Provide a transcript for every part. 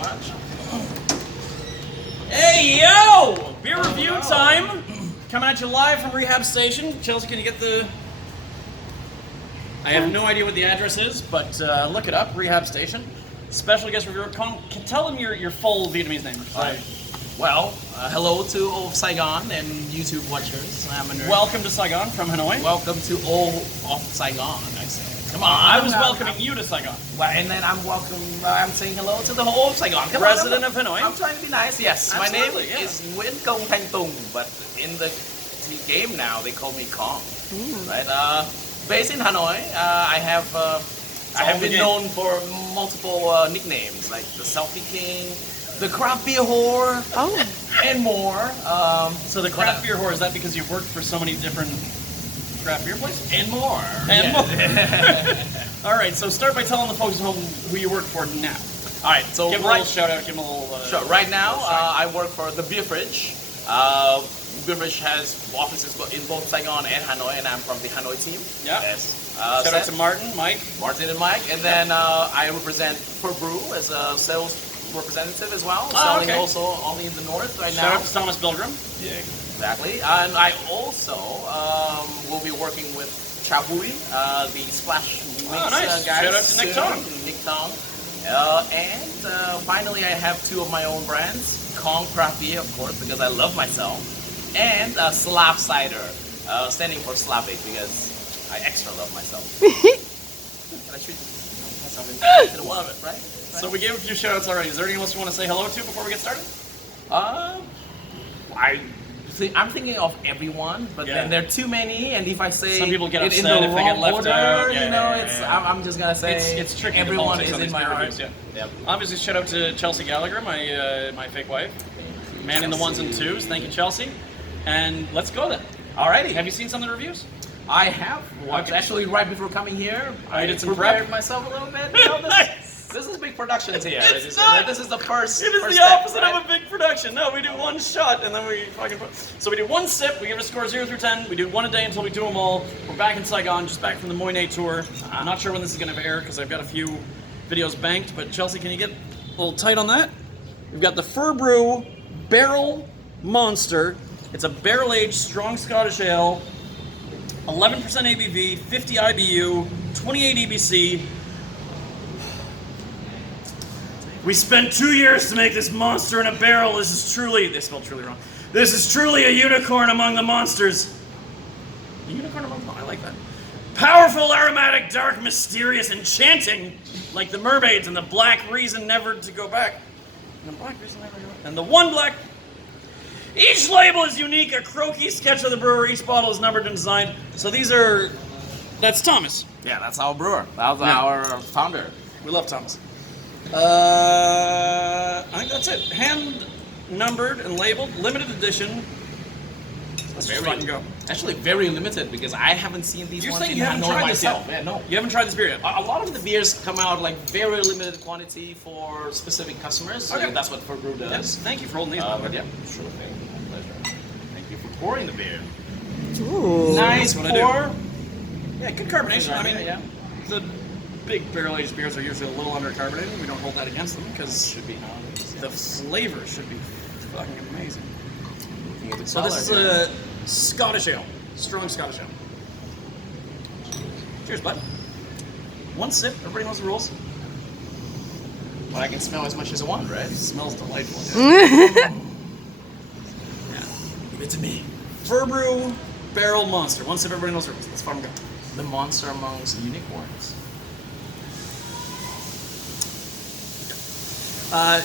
much. Hey, yo! Beer review time! Coming at you live from Rehab Station. Chelsea, can you get the... I have no idea what the address is, but look it up, Rehab Station. Special guest reviewer, Cong. Tell them your full Vietnamese name. Right. Well, hello to all of Saigon and YouTube watchers. Welcome to Saigon from Hanoi. Welcome to all of Saigon, I say. Come on. I was welcoming you to Saigon. Well, and then I'm saying hello to the whole of Saigon. Come Resident on, of Hanoi. I'm trying to be nice, yes. Absolutely, my name is Nguyen Cong Tung, but in the game now they call me Cong. Right? Based in Hanoi, I have been known for multiple nicknames like the Selfie King, the Craft Beer Whore, and more. So the Craft Beer Whore, is that because you've worked for so many different craft beer places? And more. And more. All right, so start by telling the folks at home who you work for now. All right, so give them a little shout out, give them a little... Sure, right now I work for the Beer Fridge. Beer Fridge has offices in both Saigon and Hanoi, and I'm from the Hanoi team. Yeah. Yes. Shout out to Martin, Mike. Martin and Mike, and then I represent Furbrew as a sales representative as well, selling also only in the north right now. Shout out to Thomas Pilgrim. Yeah, exactly. And I also will be working with Chow Hui, the Splash Mix nice. guys. Shout out to Nick Tong. Nick Tong. And finally, I have two of my own brands: Cong Craft Beer, of course, because I love myself, and Slap Cider, standing for Slavic because I extra love myself. Can I treat myself in love it, right? So we gave a few shout outs already. Is there anyone else you want to say hello to before we get started? I'm thinking of everyone, but then there are too many, and if I say some people get it upset in the if they get wrong left order, out. I'm just gonna say it's tricky. everyone is in my heart. Yep. Obviously, shout out to Chelsea Gallagher, my fake wife, manning the ones and twos. Thank you, Chelsea. And let's go then. Alrighty, have you seen some of the reviews? I have watched. Actually, right before coming here, I did some prepared prep. myself a little bit. You know, this is big productions here. This is the first. It is first the opposite step, right? of a big production. No, we do one shot and then we fucking. So we do one sip. We give it a score 0 through 10. We do one a day until we do them all. We're back in Saigon, just back from the Moine tour. I'm not sure when this is going to air because I've got a few videos banked. But Chelsea, can you get a little tight on that? We've got the Furbrew Barrel Monster. It's a barrel-aged strong Scottish ale. 11% ABV, 50 IBU, 28 EBC. We spent 2 years to make this monster in a barrel. This spelled truly wrong. This is truly a unicorn among the monsters. A unicorn among them? I like that. Powerful, aromatic, dark, mysterious, enchanting, like the mermaids and the black reason never to go back. And the black reason never to go back. And the one black... Each label is unique, a croaky sketch of the brewer. Each bottle is numbered and designed. So that's Thomas. Yeah, that's our brewer. That's our founder. We love Thomas. I think that's it. Hand numbered and labeled, limited edition. Let's just fucking go. Actually, very limited because I haven't seen these You're ones saying in you haven't Hanoi tried this myself. yet? Yeah, no. You haven't tried this beer yet? A lot of the beers come out like very limited quantity for specific customers. So that's what Furbrew does. Yes. Thank you for holding these. But yeah, sure thing. My pleasure. Thank you for pouring the beer. Ooh. Nice pour. Yeah, good carbonation. I mean, yeah. The big barrel-aged beers are usually a little undercarbonated. We don't hold that against them because the flavor should be fucking amazing. So this is a Scottish ale, strong Scottish ale. Cheers, bud. One sip. Everybody knows the rules. Well, I can smell as much as I want, right? It smells delightful. Yeah. Give it to me. Furbrew Barrel Monster. One sip. Everybody knows the rules. Let's fucking go. The monster amongst unicorns.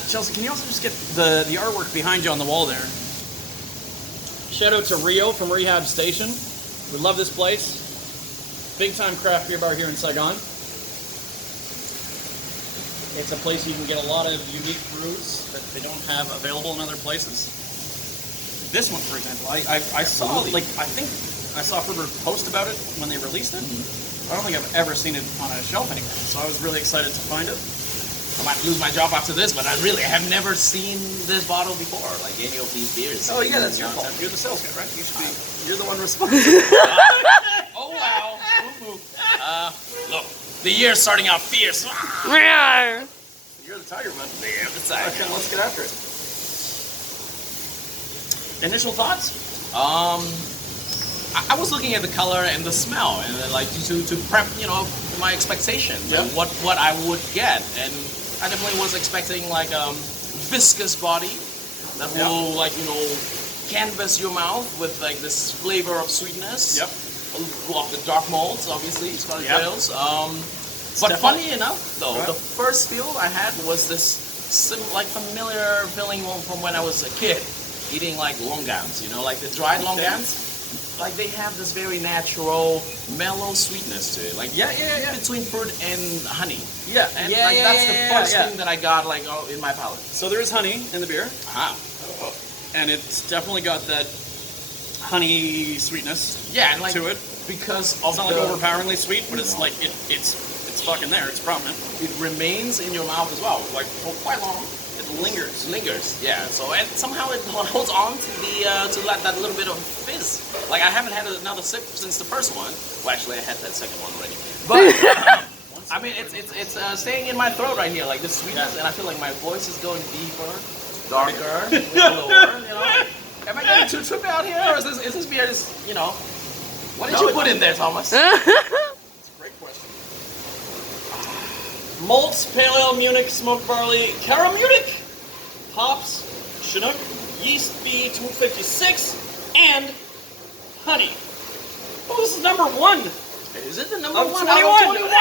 Chelsea, can you also just get the artwork behind you on the wall there? Shout out to Rio from Rehab Station. We love this place. Big time craft beer bar here in Saigon. It's a place you can get a lot of unique brews that they don't have available in other places. This one, for example, I saw, I think I saw Furbrew post about it when they released it. I don't think I've ever seen it on a shelf anywhere, so I was really excited to find it. I might lose my job after this, but I have never seen this bottle before, like any of these beers. Oh yeah, that's your fault. You're the sales guy, right? You're the one responsible. Oh wow. Look, the year's starting out fierce. You're tiger, bud. Beer of the tiger. Okay, let's get after it. Initial thoughts? I was looking at the color and the smell, and then like to prep, my expectations and what I would get, and I definitely was expecting like viscous body that will canvas your mouth with like this flavor of sweetness. Yep. Of the dark malts, obviously, Scottish ales. But definitely- funny enough, though, Right. the first feel I had was this familiar feeling from when I was a kid, eating like longangs, like the dried longangs. Like they have this very natural, mellow sweetness to it. Like between fruit and honey. Yeah, And that's the first thing that I got like in my palate. So there is honey in the beer, and it's definitely got that honey sweetness Yeah, and like to it. because of It's not like overpoweringly sweet, but it's like it's fucking there. It's prominent. it remains in your mouth as well, like for quite long. It lingers. Yeah. So and somehow it holds on to that little bit of fizz. Like I haven't had another sip since the first one. Well, actually, I had that second one already. But I mean, it's staying in my throat right here, like this sweetness, and I feel like my voice is going deeper, darker, lower. Am I getting too trippy out here, or is this beer just What did you put in there, Thomas? That's a great question. Malts, pale ale, Munich, smoked barley, Cara Munich, hops, Chinook, yeast B256, and honey. Oh, this is number 1. Is it the number Of 1? 21. Out of 21. My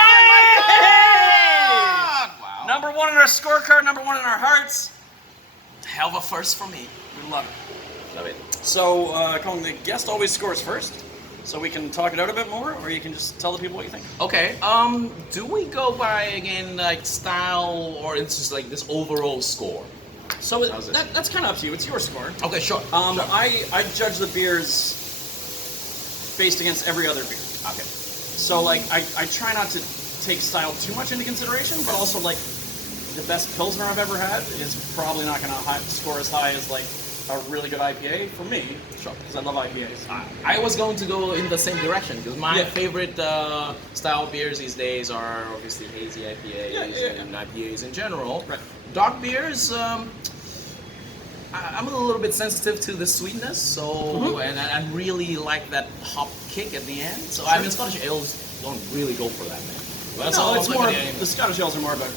God! Wow. Number 1 in our scorecard, number 1 in our hearts. Hell of a first for me. We love it. Love it. So, Cong, the guest always scores first, so we can talk it out a bit more, or you can just tell the people what you think. Okay. Do we go by again like style, or it's just like this overall score? So How's it? that's kind of up to you. It's your score. Okay, sure. I judge the beers based against every other beer. Okay. So like I try not to take style too much into consideration, but also like the best Pilsner I've ever had is probably not going to score as high as like a really good IPA for me. Sure. Because I love IPAs. I was going to go in the same direction because my Yeah. favorite style beers these days are obviously hazy IPAs and IPAs in general. Right. Dark beers, I'm a little bit sensitive to the sweetness, so and I really like that hop kick at the end. So I mean, Scottish ales don't really go for that, man. That's all it's I'm more. getting. The Scottish ales are more about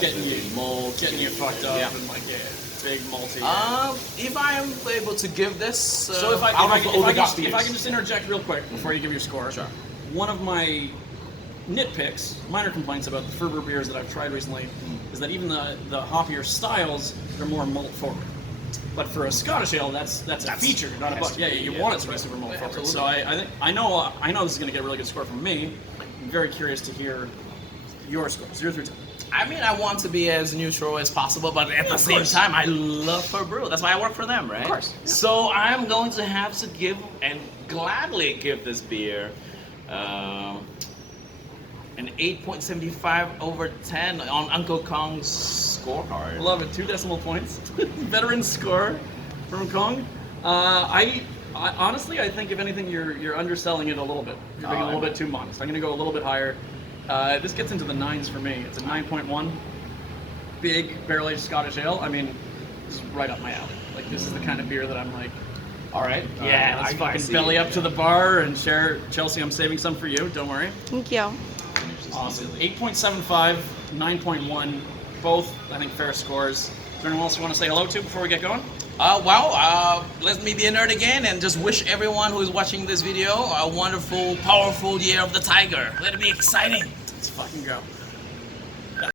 getting you malt, getting you fucked up Yeah. and like big malty. If I am able to give this, So if I can just interject real quick before you give your score. Sure. One of my nitpicks, minor complaints about the Furbrew beers that I've tried recently is that even the hoppier styles, they're more malt forward. But for a Scottish ale, that's a feature, not a bug. Yeah, you want it to be super malt forward. absolutely. So I think I know this is going to get a really good score from me. I'm very curious to hear your score. 0 through 10. I mean, I want to be as neutral as possible, but at the same time, I love Furbrew. That's why I work for them, right? Of course. Yeah. So I'm going to have to give and gladly give this beer an 8.75 over 10 on Uncle Kong's scorecard. Love it. 2 decimal points. Veteran score from Cong. I honestly, I think if anything, you're underselling it a little bit. You're being a little bit too modest. I'm going to go a little bit higher. This gets into the 9s for me. It's a 9.1. Big barrel-aged Scottish ale. I mean, this is right up my alley. Like, this is the kind of beer that I'm like, All right. let's fucking belly up to the bar and share. Chelsea, I'm saving some for you. Don't worry. Thank you. Awesome. 8.75, 9.1. Both, I think, fair scores. Is there anyone else you want to say hello to before we get going? Let me be a nerd again and just wish everyone who is watching this video a wonderful, powerful year of the tiger. Let it be exciting. Let's fucking go.